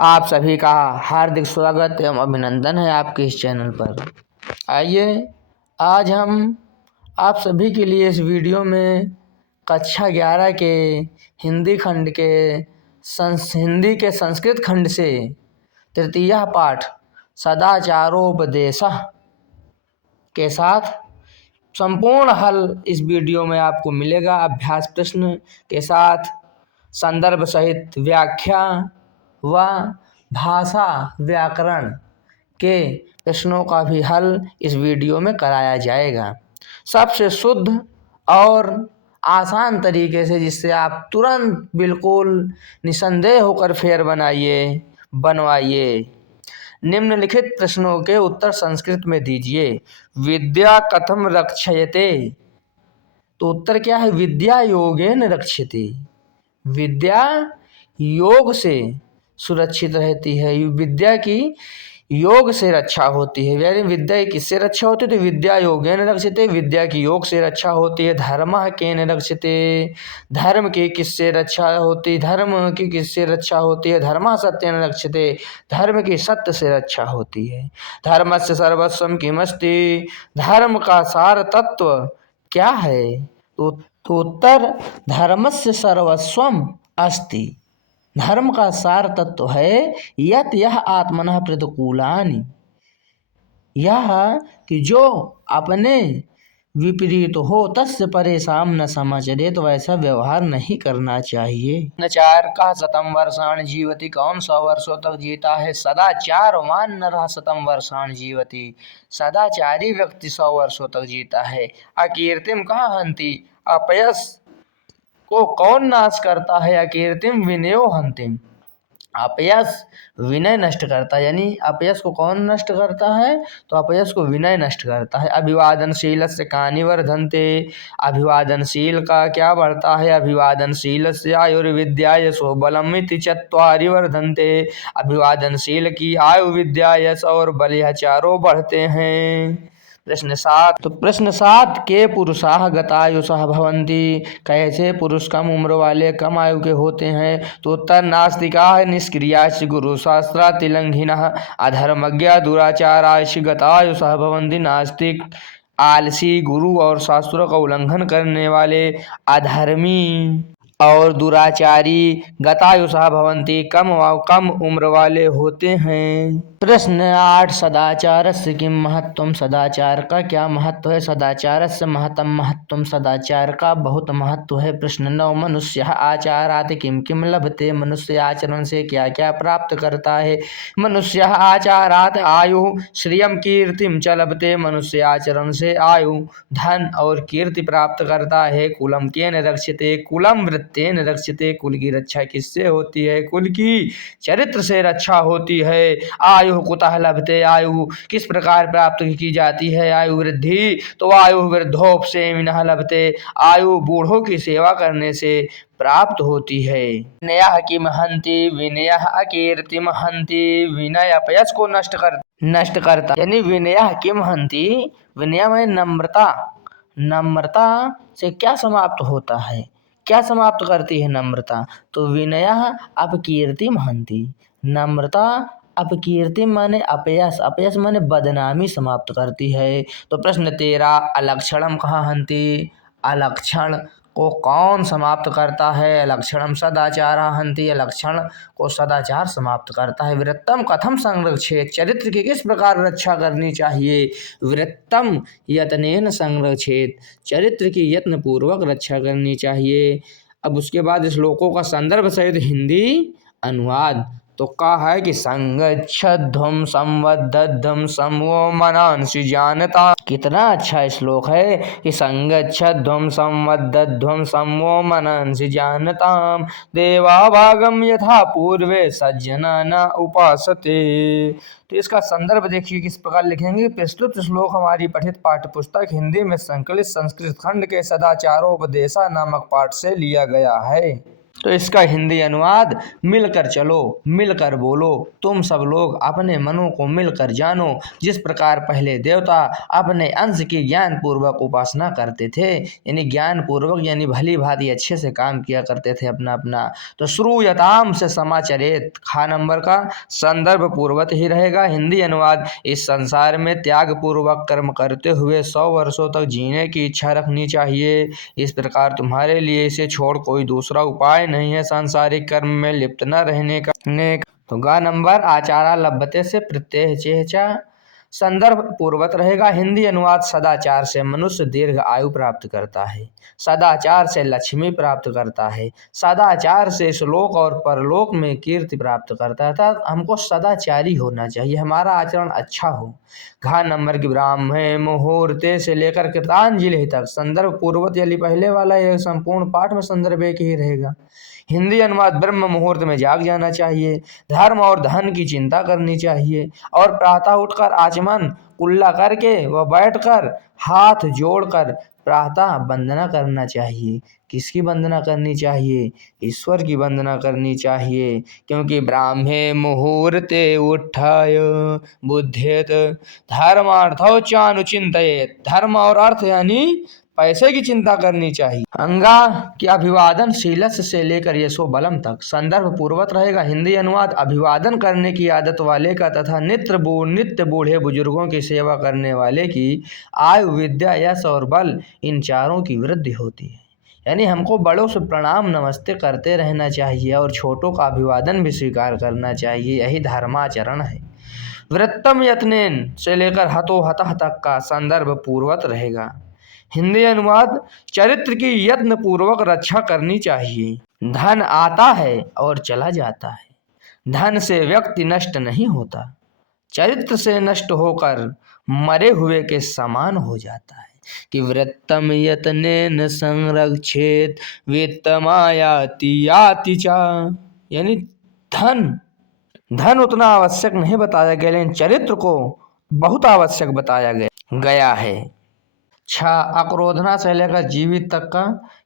आप सभी का हार्दिक स्वागत एवं अभिनंदन है आपके इस चैनल पर। आइए आज हम आप सभी के लिए इस वीडियो में कक्षा 11 के हिंदी खंड के हिंदी के संस्कृत खंड से तृतीय पाठ सदाचारोपदेशः के साथ संपूर्ण हल इस वीडियो में आपको मिलेगा। अभ्यास प्रश्न के साथ संदर्भ सहित व्याख्या व भाषा व्याकरण के प्रश्नों का भी हल इस वीडियो में कराया जाएगा, सबसे शुद्ध और आसान तरीके से, जिससे आप तुरंत बिल्कुल निसंदेह होकर फेर बनवाइए। निम्नलिखित प्रश्नों के उत्तर संस्कृत में दीजिए। विद्या कथम रक्षयते, तो उत्तर क्या है? विद्या योगेन रक्षते। विद्या योग से सुरक्षित रहती है, विद्या की योग से रक्षा होती है। यानी विद्या किससे रक्षा होती है? तो विद्या योगेन रक्षते, विद्या की योग से रक्षा होती है। धर्मः केन रक्षते, धर्म की किससे रक्षा होती है? धर्म की किससे रक्षा होती है? धर्मः सत्येन रक्षते, धर्म की सत्य से रक्षा होती है। धर्मस्य सर्वस्वं किमस्ति, धर्म का सार तत्व क्या है? तो उत्तर धर्मस्य सर्वस्वम अस्ति, धर्म का सार तत्व है यत यह आत्मनः प्रतिकूलानि, यह कि जो अपने विपरीत हो तस्य परेशान न समाचरेत, तो वैसा व्यवहार नहीं करना चाहिए। नचार का शतम वर्षाण जीवति, कौन 100 वर्षों तक जीता है? सदाचारवान नरः शतम वर्षाण जीवति, सदाचारी व्यक्ति 100 वर्षों तक जीता है। अकीर्तिम कहाँ हंति, अपयश को कौन नाश करता है? अकीर्तिम विनयो हंतिम, अपयश विनय नष्ट करता है। यानी अपयश को कौन नष्ट करता है? तो अपयश को विनय नष्ट करता है। अभिवादनशीलस्य कानि वर्धन्ते, अभिवादनशील का क्या बढ़ता है? अभिवादनशीलस्य आयुर्विद्या यशो बलम् इति चत्वारि वर्धन्ते, अभिवादनशील की आयु विद्या यश और बल यह चारों बढ़ते हैं। प्रश्न 7, तो प्रश्न 7 के पुरुषाः गतायुषः भवन्ति, कैसे पुरुष कम उम्र वाले कम आयु के होते हैं? तो उत्तर नास्तिकाः निष्क्रियाश्च गुरुशास्त्रातिलंघिनः, अधर्मज्ञा दुराचाराश्च गतायुषः भवन्ति। नास्तिक आलसी, गुरु और शास्त्रों का उल्लंघन करने वाले, अधर्मी और दुराचारी गतायुषः भवन्ति, कम उम्र वाले होते हैं। प्रश्न 8 सदाचारस्य किं महत्वम, सदाचार का क्या महत्व है? सदाचारस्य महतम महत्वम, सदाचार का बहुत महत्व है। प्रश्न 9 मनुष्यः आचारात् किं किं लभते, मनुष्य आचरण से क्या क्या प्राप्त करता है? मनुष्यः आचारात् आयुः श्रियं कीर्तिं च लभते, मनुष्य आचरण से आयु, धन और कीर्ति प्राप्त करता है। कुलम केन रक्षते, कुलम वृत्तेन रक्षते, कुल की रक्षा किससे होती है? कुल की चरित्र से रक्षा होती है। आयु कुतः लभते, आयु किस प्रकार प्राप्त की जाती है? आयु वृद्धि, तो आयु वृद्धोपसेविनः लभते, आयु बूढ़ों की सेवा करने से प्राप्त होती है। विनयः किम हन्ति, विनयः अकीर्तिम हन्ति, विनय अपयश को नष्ट करता। यानी विनयः किम हन्ति, विनय में नम्रता, नम्रता से क्या समाप्त होता है? क्या समाप्त करती है नम्रता? तो विनयः अपकीर्तिम हन्ति, नम्रता अपकीर्ति माने अपयश, अपयश माने बदनामी समाप्त करती है। तो प्रश्न 13 अलक्षणम कहाँ हन्ति, अलक्षण को कौन समाप्त करता है? अलक्षणम सदाचारः हन्ति, अलक्षण को सदाचार समाप्त करता है। वृत्तम कथम संरक्षेत, चरित्र की किस प्रकार रक्षा करनी चाहिए? वृत्तम यत्नेन संरक्षेत, चरित्र की यत्न पूर्वक रक्षा करनी चाहिए। अब उसके बाद श्लोकों का संदर्भ सहित हिंदी अनुवाद तो कहा है कि संगच्छध्वं संवद्धध्वं समो मनांसि जानता। कितना अच्छा श्लोक है कि संगच्छध्वं संवद्धध्वं समो मनांसि जानताम, देवाभागम यथा पूर्वे सज्जना न उपासते। तो इसका संदर्भ देखिए किस प्रकार लिखेंगे। प्रस्तुत श्लोक हमारी पठित पाठ्य पुस्तक हिंदी में संकलित संस्कृत खंड के सदाचारोपदेशः नामक पाठ से लिया गया है। तो इसका हिंदी अनुवाद, मिलकर चलो, मिलकर बोलो, तुम सब लोग अपने मनों को मिलकर जानो। जिस प्रकार पहले देवता अपने अंश की ज्ञान पूर्वक उपासना करते थे, यानी ज्ञान पूर्वक यानी भली भांति अच्छे से काम किया करते थे अपना अपना। तो श्रूयताम से समाचरित खा नंबर का संदर्भ पूर्वक ही रहेगा। हिंदी अनुवाद, इस संसार में त्याग पूर्वक कर्म करते हुए 100 वर्षों तक जीने की इच्छा रखनी चाहिए। इस प्रकार तुम्हारे लिए इसे छोड़ कोई दूसरा उपाय नहीं है सांसारिक कर्म में लिप्त न रहने का। तो गा नंबर आचारा लभते से प्रत्यय चेहचा संदर्भ पूर्वक रहेगा। हिंदी अनुवाद, सदाचार से मनुष्य दीर्घ आयु प्राप्त करता है, सदाचार से लक्ष्मी प्राप्त करता है, सदाचार से श्लोक और परलोक में कीर्ति प्राप्त करता है। अर्थात हमको सदाचारी होना चाहिए, हमारा आचरण अच्छा हो। घा नंबर की ब्राह्मण मुहूर्ते से लेकर कृतांजलि तक संदर्भ पूर्वक, यदि पहले वाला यह संपूर्ण पाठ में संदर्भ एक ही रहेगा। हिंदी अनुवाद, ब्रह्म मुहूर्त में जाग जाना चाहिए, धर्म और धन की चिंता करनी चाहिए और प्रातः उठकर आचमन कुल्ला करके व बैठकर हाथ जोड़कर प्रातः वंदना करना चाहिए। किसकी वंदना करनी चाहिए? ईश्वर की वंदना करनी चाहिए, क्योंकि ब्राह्मे मुहूर्ते उत्थाय बुद्धेत धर्मार्थौ चानुचिंतयेत। धर्म और अर्थ यानी पैसे की चिंता करनी चाहिए। अंगा की अभिवादन शीलस से लेकर यशो बलम तक संदर्भ पूर्वक रहेगा। हिंदी अनुवाद, अभिवादन करने की आदत वाले का तथा नित्य बूढ़े बुजुर्गों की सेवा करने वाले की आयु, विद्या, यश और बल, इन चारों की वृद्धि होती है। यानी हमको बड़ों से प्रणाम नमस्ते करते रहना चाहिए और छोटों का अभिवादन भी स्वीकार करना चाहिए, यही धर्माचरण है। वृत्तम यत्नेन से लेकर हतो हतः तक का संदर्भ पूर्वक रहेगा। हिंदी अनुवाद, चरित्र की यत्न पूर्वक रक्षा करनी चाहिए। धन आता है और चला जाता है, धन से व्यक्ति नष्ट नहीं होता, चरित्र से नष्ट होकर मरे हुए के समान हो जाता है। कि वृत्तम यत्नेन संरक्षेत वित्तमायाति याति चा, यानी धन उतना आवश्यक नहीं बताया गया, लेकिन चरित्र को बहुत आवश्यक बताया गया है। अक्रोधना से लेकर जीवित तक का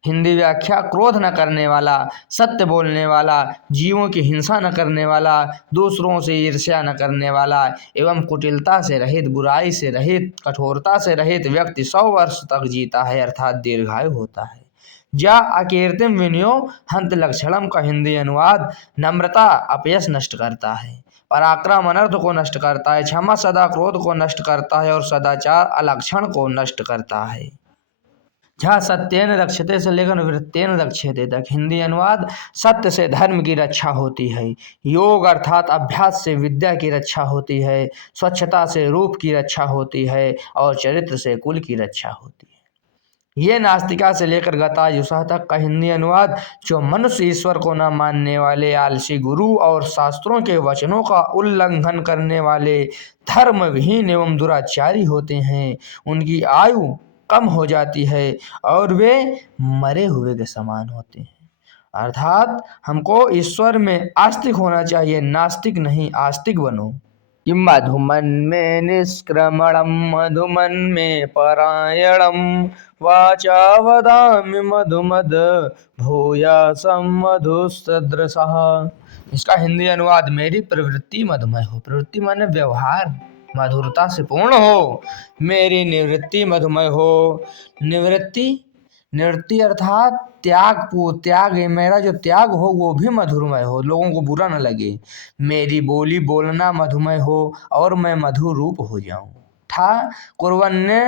हिंदी व्याख्या, क्रोध न करने वाला, सत्य बोलने वाला, जीवों की हिंसा न करने वाला, दूसरों से ईर्ष्या न करने वाला एवं कुटिलता से रहित, बुराई से रहित, कठोरता से रहित व्यक्ति 100 वर्ष तक जीता है, अर्थात दीर्घायु होता है। जा अकीर्तिम विनयो हंत लक्षणम का हिंदी अनुवाद, नम्रता अपयश नष्ट करता है, पराक्रम अनर्थ को नष्ट करता है, क्षमा सदा क्रोध को नष्ट करता है और सदाचार अलक्षण को नष्ट करता है। जहाँ सत्येन रक्षते से लेकर वृत्तेन रक्षते तक हिंदी अनुवाद, सत्य से धर्म की रक्षा होती है, योग अर्थात अभ्यास से विद्या की रक्षा होती है, स्वच्छता से रूप की रक्षा होती है और चरित्र से कुल की रक्षा होती है। ये नास्तिका से लेकर गतायुषा तक का हिंदी अनुवाद, जो मनुष्य ईश्वर को न मानने वाले, आलसी गुरु और शास्त्रों के वचनों का उल्लंघन करने वाले, धर्म विहीन एवं दुराचारी होते हैं, उनकी आयु कम हो जाती है और वे मरे हुए के समान होते हैं। अर्थात हमको ईश्वर में आस्तिक होना चाहिए, नास्तिक नहीं, आस्तिक बनो। मधुमन में निष्क्रमणम मधुमन में परायणम वाचा वदामि मधुमद भूयासम मधुसदृशः। इसका हिंदी अनुवाद, मेरी प्रवृत्ति मधुमय हो। प्रवृत्ति माने व्यवहार मधुरता से पूर्ण हो, मेरी निवृत्ति मधुमय हो। निवृत्ति अर्थात त्याग, मेरा जो त्याग हो वो भी मधुरमय हो, लोगों को बुरा न लगे। मेरी बोली बोलना मधुमय हो और मैं मधुर रूप हो जाऊं। कुर्वन्ने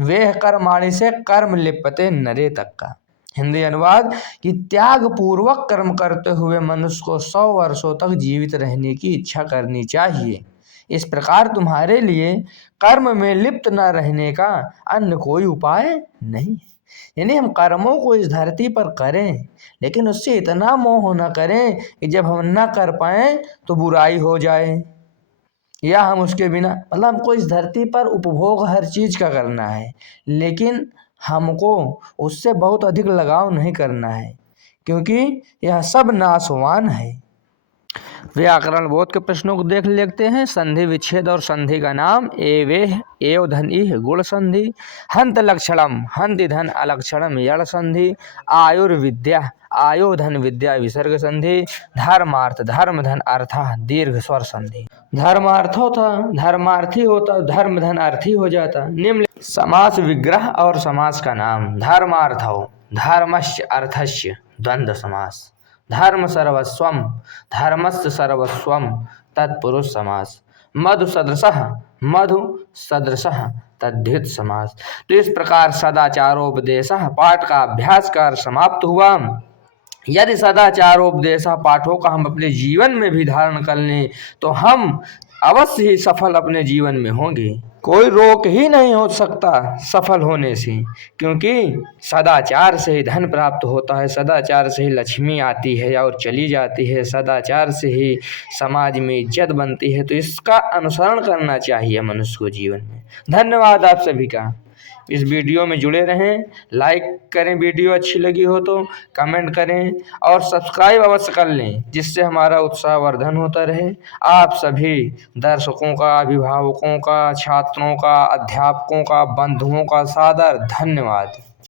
वेह कर्माणि से कर्म लिप्यते नरे तक का हिंदी अनुवाद, कि त्याग पूर्वक कर्म करते हुए मनुष्य को 100 वर्षों तक जीवित रहने की इच्छा करनी चाहिए। इस प्रकार तुम्हारे लिए कर्म में लिप्त न रहने का अन्य कोई उपाय नहीं है। यानी हम कर्मों को इस धरती पर करें, लेकिन उससे इतना मोह न करें कि जब हम न कर पाए तो बुराई हो जाए, या हम उसके बिना, मतलब हमको इस धरती पर उपभोग हर चीज़ का करना है, लेकिन हमको उससे बहुत अधिक लगाव नहीं करना है, क्योंकि यह सब नाशवान है। व्याकरण बोध के प्रश्नों को देख लेते हैं। संधि विच्छेद और संधि का नाम। एवेह एव धन इह गुण संधि। हंत लक्षणम हंति धन अलक्षणम यण संधि। आयुर्विद्या आयो धन विद्या विसर्ग संधि। धर्मार्थ धर्म धन अर्थ दीर्घ स्वर संधि। धर्मार्थ होता धर्मार्थी होता, धर्म धन अर्थी हो जाता। निम्न समास विग्रह और समास का नाम। धर्मार्थो धर्मस्य अर्थस्य द्वंद्व समास। धर्म सर्वस्वम धर्मस्य सर्वस्वम तत्पुरुष समास। मधु सदृशः तद्धित समास। तो इस प्रकार सदाचारोपदेश पाठ का अभ्यास कर समाप्त हुआ। यदि सदाचारोपदेश पाठों का हम अपने जीवन में भी धारण कर लें तो हम अवश्य ही सफल अपने जीवन में होंगे। कोई रोक ही नहीं हो सकता सफल होने से, क्योंकि सदाचार से ही धन प्राप्त होता है, सदाचार से ही लक्ष्मी आती है और चली जाती है, सदाचार से ही समाज में इज्जत बनती है। तो इसका अनुसरण करना चाहिए मनुष्य को जीवन में। धन्यवाद आप सभी का। इस वीडियो में जुड़े रहें, लाइक करें, वीडियो अच्छी लगी हो तो कमेंट करें और सब्सक्राइब अवश्य कर लें, जिससे हमारा उत्साहवर्धन होता रहे। आप सभी दर्शकों का, अभिभावकों का, छात्रों का, अध्यापकों का, बंधुओं का सादर धन्यवाद।